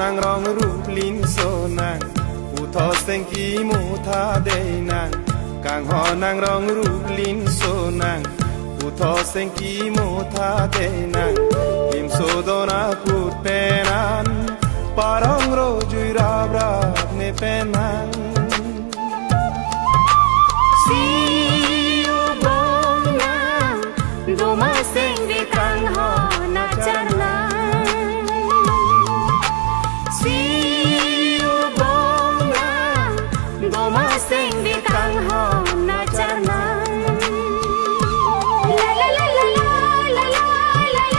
nang rong rup lin so nang u tho seng ki mu tha de nang kang ho nang rong rup lin so nang u tho seng ki mu tha de nang lim so do na put penan parong ro jui ra bra ne penang si u bong nang do ma seng de kang ho na char na si u bong nang do ma seng de kang ho na char na la la la la la la la la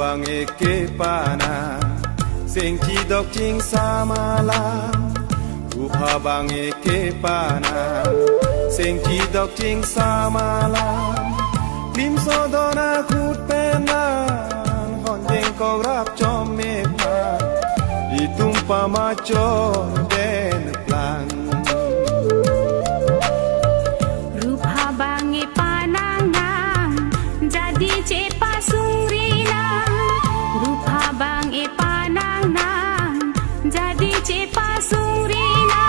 Bang eke pana sing chi dok ching samalam rupa bang eke pana sing chi dok ching samalam lim so dona khut penan hon ding ko rap chom me pa itum pa ma cho den plan rupa bang e panang nang jadi cepa jadi cepa surina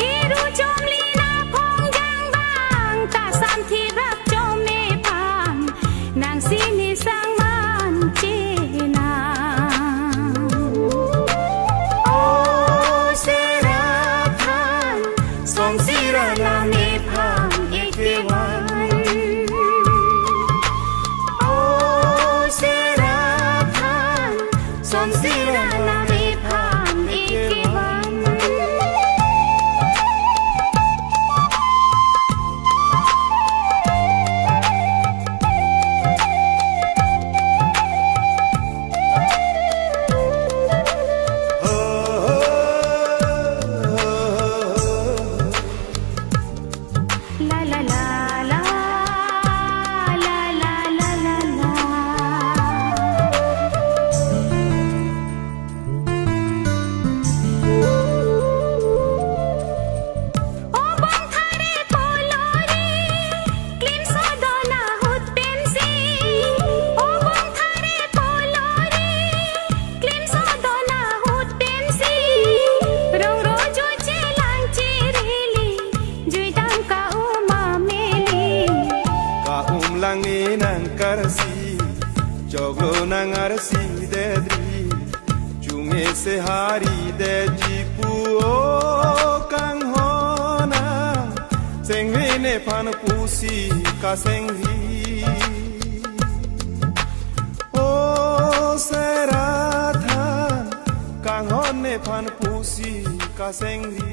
iru jomlina pongjang bang ta sam thirap chome pang nang sini sang man chena o serathan som sira la me phang ekewan o serathan som sira la nang karsi joglo nang arsi dedri junge se hari de jipu o kang hona sengwi ne phan pusi ka sengwi o serathan kang hon ne phan pusi ka sengwi